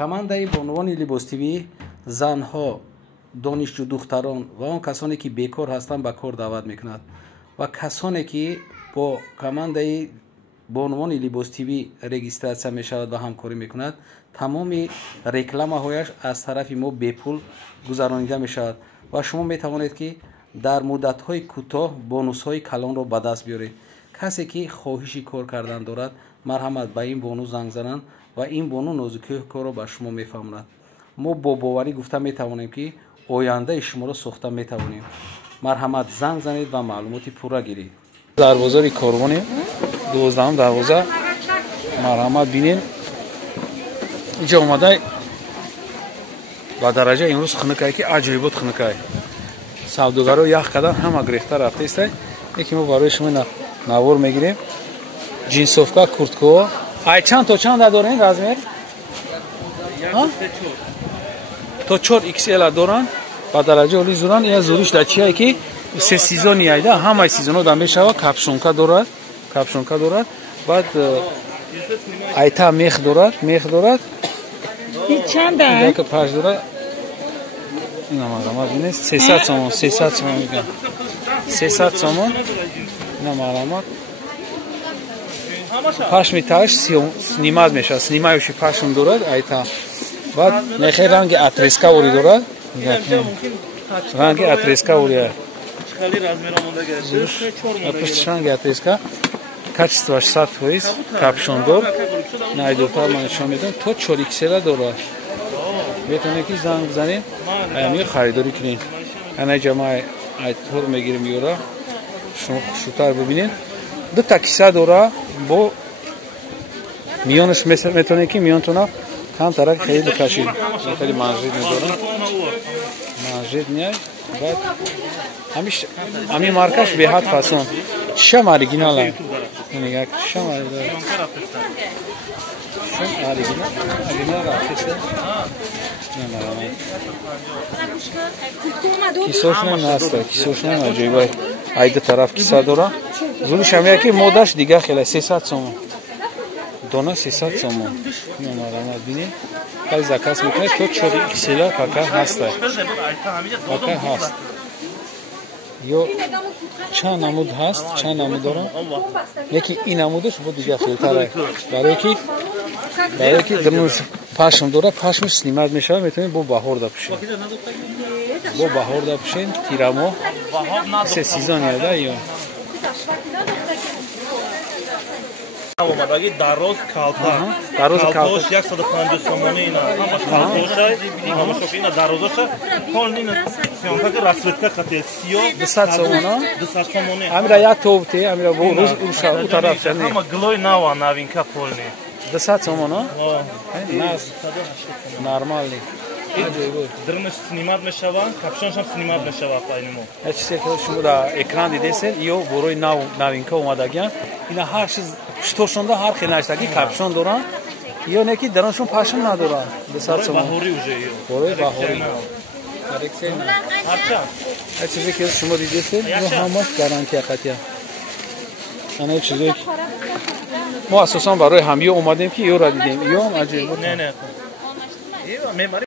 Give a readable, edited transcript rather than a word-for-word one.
командаи бонувони либостивӣ занҳо, донишҷӯ духтарон ва он касоне ки бекор ҳастанд ба кор даъват мекунад ва касоне ки бо командаи бонувони либостивӣ регистратсия мешавад ва ҳамкорӣ мекунад, тамоми рекламаҳояш аз тарафи мо бепул гузаронида мешавад ва шумо метавонед ки дар муддатҳои кӯтоҳ бонусҳои калонро ба даст биёред. касе ки хоҳиши кор кардан дорад, марҳамат ба ин бону занг зананд ва ин бону нозукии корро ба шумо мефаҳмонад. мо бо боварӣ гуфта метавонем ки ояндаи шуморо сохта метавонем. марҳамат занг занед ва маълумоти пурра гиред. дарвозаи корвони 12 дарвоза, марҳамат бинед инҷа омадай ба дараҷа имрӯз хунукае ки аҷоибот хунукае. савдогаро ях кадан ҳама грехта рафтаистай. яке мо барои шумо навор мегирем. ҷинсовка, курткаҳо. ай чанд то чанд дорен размер? то 4 XL доран. ба дараҷа оли зуран. я зуриш дар чие ки се сезони айда ҳамаи сезонҳо дар мешава. капшонка дорад. капшонка дорад. баъд айта мех дорад. мех дорад. чанда? яка паш дорад. ина марҳамат бинед 300 сомон, 300 сомон мегам. 300 сомон. ина марҳамат. пашми таш снимад мешавад. снимаёши пашм дорад айта. баъд мехе ранги атреска вори дорад. ранги атреска вори. ранги атреска. качестваш 100%. капшондор. найдуртар ман нишон медам. то 4 XL дорад. метавонед ки занг бизанед. ами харидорӣ кунед. ана ҷамаи айтҳоро мегирем ёра. шумо хушутар бибинед. ду та киса дора бо миёнаш метавонед ки миёнтона кам тарак хеле бикашед. хеле манжет медорам. манжет меяд. баъд ами маркаш беҳад фасон. чишам оригинал а. нигах чишам оригинал. чишам оригинал. оригинал рафтеса. кисош наста. кисош аҷоибай. айда тараф киса дора. зуриш ҳам яки модаш дига хеле 300 сомон. дона 300 сомон. марҳамат бинед. хай заказ мекунед то 4 XL пока ҳаст. пока ҳаст. ё чанд намуд ҳаст? чанд намуд дорам? яки ин намудаш бо дига хелтара. барое ки дурмуш пашм дора. пашмш снимад мешавад. метавонед бо баҳор да пӯшед. бо баҳор да пӯшед. тирамо се сезон яда ё омадаги дароз калта. дароз калта 150 сомони ина. ҳамаш ҳамаш ина дарозоша. ҳол ина сёнка расветка хате сиё 200 сомона. 200 сомони. амира я товте, амира бо рӯз уша у тараф чани. ҳама глой нава новинка полни. 200 сомона. нас нормальный. дрнеш снимад мешава, капшоншам снимад мешава пайнимо. Я чизе ки шумо да экран дидесед, ё борои новинка омадагиан. ина ҳар чиз штошонда ҳар хел наштаги капшон доран. ё не ки дароншон пашм надорад. 200 сомон. баҳори уже ё. борои баҳори. коррексия. ҳарча. Я чизе ки шумо дидесед, ё ҳамаш гарантия қатия. ана чизе ки мо асосан барои ҳамё омадем ки ёра дидем. ё аҷиб. не не. ё мемари